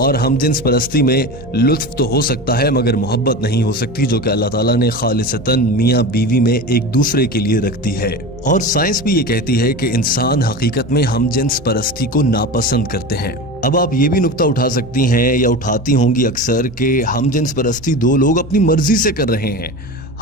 اور ہم جنس پرستی میں لطف تو ہو سکتا ہے مگر محبت نہیں ہو سکتی، جو کہ اللہ تعالیٰ نے خالصتاً میاں بیوی میں ایک دوسرے کے لیے رکھ دی ہے۔ اور سائنس بھی یہ کہتی ہے کہ انسان حقیقت میں ہم جنس پرستی کو ناپسند کرتے ہیں۔ اب آپ یہ بھی نقطہ اٹھا سکتی ہیں یا اٹھاتی ہوں گی اکثر کہ ہم جنس پرستی دو لوگ اپنی مرضی سے کر رہے ہیں،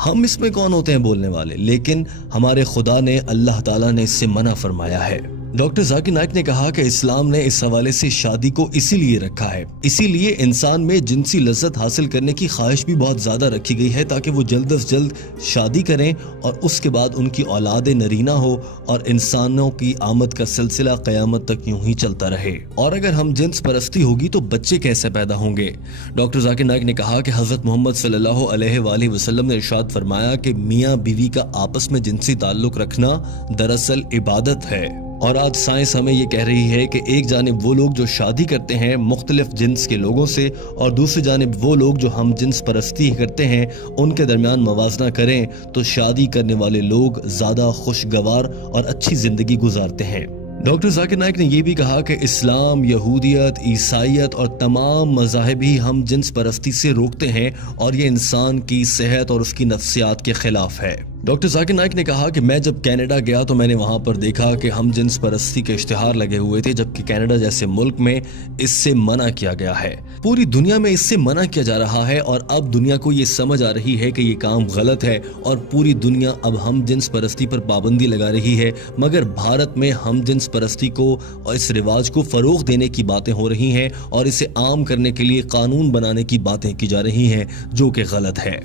ہم اس میں کون ہوتے ہیں بولنے والے، لیکن ہمارے خدا نے، اللہ تعالیٰ نے اس سے منع فرمایا ہے۔ ڈاکٹر ذاکر نائک نے کہا کہ اسلام نے اس حوالے سے شادی کو اسی لیے رکھا ہے، اسی لیے انسان میں جنسی لذت حاصل کرنے کی خواہش بھی بہت زیادہ رکھی گئی ہے تاکہ وہ جلد از جلد شادی کریں اور اس کے بعد ان کی اولاد نرینہ ہو اور انسانوں کی آمد کا سلسلہ قیامت تک یوں ہی چلتا رہے۔ اور اگر ہم جنس پرستی ہوگی تو بچے کیسے پیدا ہوں گے؟ ڈاکٹر ذاکر نائک نے کہا کہ حضرت محمد صلی اللہ علیہ وآلہ وسلم نے ارشاد فرمایا کہ میاں بیوی کا آپس میں جنسی تعلق رکھنا دراصل عبادت ہے۔ اور آج سائنس ہمیں یہ کہہ رہی ہے کہ ایک جانب وہ لوگ جو شادی کرتے ہیں مختلف جنس کے لوگوں سے اور دوسری جانب وہ لوگ جو ہم جنس پرستی کرتے ہیں ان کے درمیان موازنہ کریں تو شادی کرنے والے لوگ زیادہ خوشگوار اور اچھی زندگی گزارتے ہیں۔ ڈاکٹر ذاکر نائک نے یہ بھی کہا کہ اسلام، یہودیت، عیسائیت اور تمام مذاہب ہی ہم جنس پرستی سے روکتے ہیں اور یہ انسان کی صحت اور اس کی نفسیات کے خلاف ہے۔ ڈاکٹر ذاکر نائک نے کہا کہ میں جب کینیڈا گیا تو میں نے وہاں پر دیکھا کہ ہم جنس پرستی کے اشتہار لگے ہوئے تھے، جبکہ کینیڈا جیسے ملک میں اس سے منع کیا گیا ہے۔ پوری دنیا میں اس سے منع کیا جا رہا ہے اور اب دنیا کو یہ سمجھ آ رہی ہے کہ یہ کام غلط ہے اور پوری دنیا اب ہم جنس پرستی پر پابندی لگا رہی ہے، مگر بھارت میں ہم جنس پرستی کو اور اس رواج کو فروغ دینے کی باتیں ہو رہی ہیں اور اسے عام کرنے کے لیے قانون بنانے کی باتیں کی جا رہی ہیں، جو کہ غلط ہے۔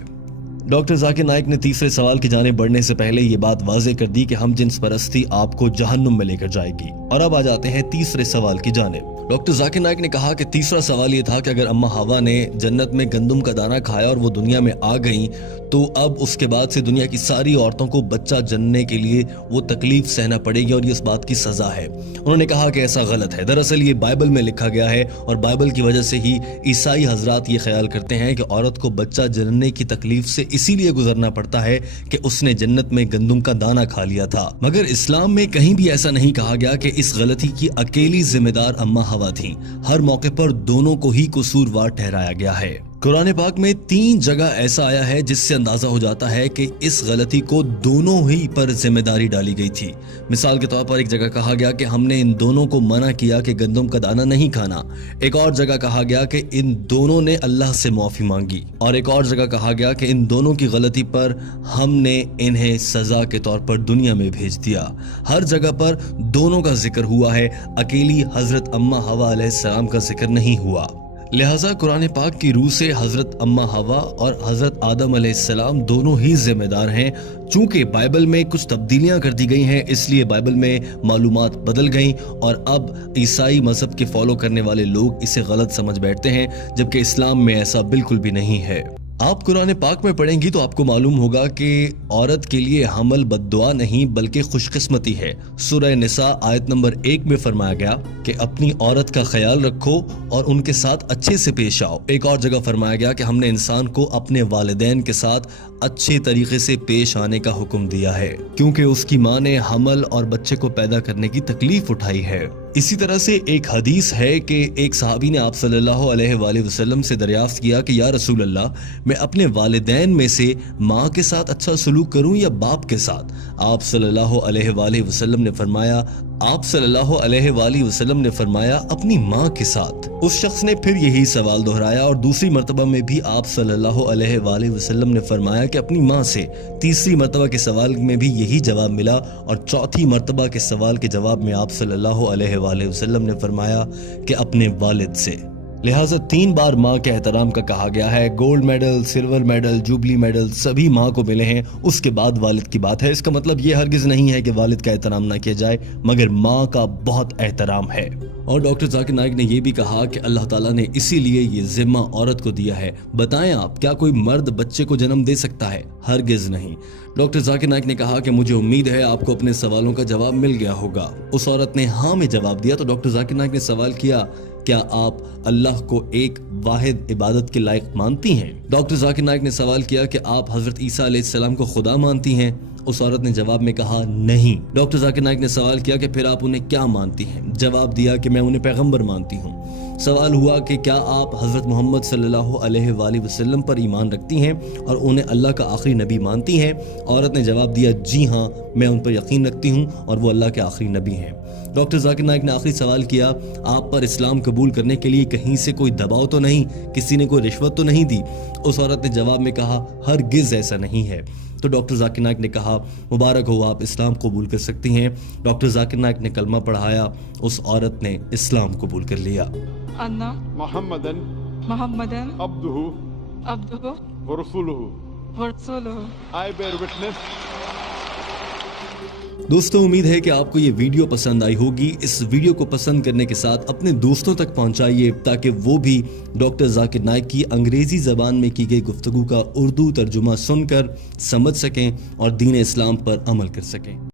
ڈاکٹر ذاکر نائک نے تیسرے سوال کی جانب بڑھنے سے پہلے یہ بات واضح کر دی کہ ہم جنس پرستی آپ کو جہنم میں لے کر جائے گی۔ اور اب آ جاتے ہیں تیسرے سوال کی جانب۔ ڈاکٹر ذاکر نائک نے کہا کہ تیسرا سوال یہ تھا کہ اگر اماں ہوا نے جنت میں گندم کا دانہ کھایا اور وہ دنیا میں آ گئیں تو اب اس کے بعد سے دنیا کی ساری عورتوں کو بچہ جننے کے لیے وہ تکلیف سہنا پڑے گی اور یہ اس بات کی سزا ہے۔ انہوں نے کہا کہ ایسا غلط ہے، دراصل یہ بائبل میں لکھا گیا ہے اور بائبل کی وجہ سے ہی عیسائی حضرات یہ خیال کرتے ہیں کہ عورت کو بچہ جننے کی تکلیف سے اسی لیے گزرنا پڑتا ہے کہ اس نے جنت میں گندم کا دانہ کھا لیا تھا، مگر اسلام میں کہیں بھی ایسا نہیں کہا گیا کہ اس غلطی کی اکیلی ذمہ دار اماں ہوا تھیں۔ ہر موقع پر دونوں کو ہی قصوروار ٹھہرایا گیا ہے۔ قرآن پاک میں 3 جگہ ایسا آیا ہے جس سے اندازہ ہو جاتا ہے کہ اس غلطی کو دونوں ہی پر ذمہ داری ڈالی گئی تھی۔ مثال کے طور پر ایک جگہ کہا گیا کہ ہم نے ان دونوں کو منع کیا کہ گندم کا دانہ نہیں کھانا، ایک اور جگہ کہا گیا کہ ان دونوں نے اللہ سے معافی مانگی، اور ایک اور جگہ کہا گیا کہ ان دونوں کی غلطی پر ہم نے انہیں سزا کے طور پر دنیا میں بھیج دیا۔ ہر جگہ پر دونوں کا ذکر ہوا ہے، اکیلی حضرت اماں حوا علیہ السلام کا ذکر نہیں ہوا۔ لہٰذا قرآن پاک کی روح سے حضرت اماں حوا اور حضرت آدم علیہ السلام دونوں ہی ذمہ دار ہیں۔ چونکہ بائبل میں کچھ تبدیلیاں کر دی گئی ہیں اس لیے بائبل میں معلومات بدل گئیں اور اب عیسائی مذہب کے فالو کرنے والے لوگ اسے غلط سمجھ بیٹھتے ہیں، جبکہ اسلام میں ایسا بالکل بھی نہیں ہے۔ آپ قرآن پاک میں پڑھیں گی تو آپ کو معلوم ہوگا کہ عورت کے لیے حمل بد دعا نہیں بلکہ خوش قسمتی ہے۔ سورہ نساء آیت نمبر 1 میں فرمایا گیا کہ اپنی عورت کا خیال رکھو اور ان کے ساتھ اچھے سے پیش آؤ۔ ایک اور جگہ فرمایا گیا کہ ہم نے انسان کو اپنے والدین کے ساتھ اچھے طریقے سے پیش آنے کا حکم دیا ہے، کیونکہ اس کی ماں نے حمل اور بچے کو پیدا کرنے کی تکلیف اٹھائی ہے۔ اسی طرح سے ایک حدیث ہے کہ ایک صحابی نے آپ صلی اللہ علیہ وآلہ وسلم سے دریافت کیا کہ یا رسول اللہ، میں اپنے والدین میں سے ماں کے ساتھ اچھا سلوک کروں یا باپ کے ساتھ؟ آپ صلی اللہ علیہ وآلہ وسلم نے فرمایا اپنی ماں کے ساتھ۔ اس شخص نے پھر یہی سوال دہرایا اور دوسری مرتبہ میں بھی آپ صلی اللہ علیہ وآلہ وسلم نے فرمایا کہ اپنی ماں سے۔ تیسری مرتبہ کے سوال میں بھی یہی جواب ملا اور چوتھی مرتبہ کے سوال کے جواب میں آپ صلی اللہ علیہ وآلہ وسلم نے فرمایا کہ اپنے والد سے۔ لہٰذا 3 بار ماں کے احترام کا کہا گیا ہے۔ Gold medal, silver medal, jubilee medal سبھی ماں کو ملے ہیں، اس کے بعد والد کی بات ہے۔ اس کا مطلب یہ ہرگز نہیں ہے کہ والد کا احترام نہ کیا جائے، مگر ماں کا بہت احترام ہے۔ اور ڈاکٹر ذاکر نائک نے یہ بھی کہا کہ اللہ تعالیٰ نے اسی لیے یہ ذمہ عورت کو دیا ہے۔ بتائیں آپ، کیا کوئی مرد بچے کو جنم دے سکتا ہے؟ ہرگز نہیں۔ ڈاکٹر ذاکر نائک نے کہا کہ مجھے امید ہے آپ کو اپنے سوالوں کا جواب مل گیا ہوگا۔ اس عورت نے ہاں میں جواب دیا تو ڈاکٹر ذاکر نائک نے سوال کیا، کیا آپ اللہ کو ایک واحد عبادت کے لائق مانتی ہیں؟ ڈاکٹر ذاکر نائک نے سوال کیا کہ آپ حضرت عیسیٰ علیہ السلام کو خدا مانتی ہیں؟ اس عورت نے جواب میں کہا نہیں۔ ڈاکٹر ذاکر نائک نے سوال کیا کہ پھر آپ انہیں کیا مانتی ہیں؟ جواب دیا کہ میں انہیں پیغمبر مانتی ہوں۔ سوال ہوا کہ کیا آپ حضرت محمد صلی اللہ علیہ وآلہ وسلم پر ایمان رکھتی ہیں اور انہیں اللہ کا آخری نبی مانتی ہیں؟ عورت نے جواب دیا جی ہاں، میں ان پر یقین رکھتی ہوں اور وہ اللہ کے آخری نبی ہیں۔ ڈاکٹر ذاکر نائک نے آخری سوال کیا، آپ پر اسلام قبول کرنے کے لیے کہیں سے کوئی دباؤ تو نہیں، کسی نے کوئی رشوت تو نہیں دی؟ اس عورت نے جواب میں کہا ہرگز ایسا نہیں ہے۔ تو ڈاکٹر ذاکر نائک نے کہا مبارک ہو، آپ اسلام قبول کر سکتی ہیں۔ ڈاکٹر ذاکر نائک نے کلمہ پڑھایا، اس عورت نے اسلام قبول کر لیا۔ انا محمدن محمدن عبدہ عبدہ ورسولہ ورسولہ۔ I bear witness. دوستوں، امید ہے کہ آپ کو یہ ویڈیو پسند آئی ہوگی۔ اس ویڈیو کو پسند کرنے کے ساتھ اپنے دوستوں تک پہنچائیے تاکہ وہ بھی ڈاکٹر ذاکر نائک کی انگریزی زبان میں کی گئی گفتگو کا اردو ترجمہ سن کر سمجھ سکیں اور دین اسلام پر عمل کر سکیں۔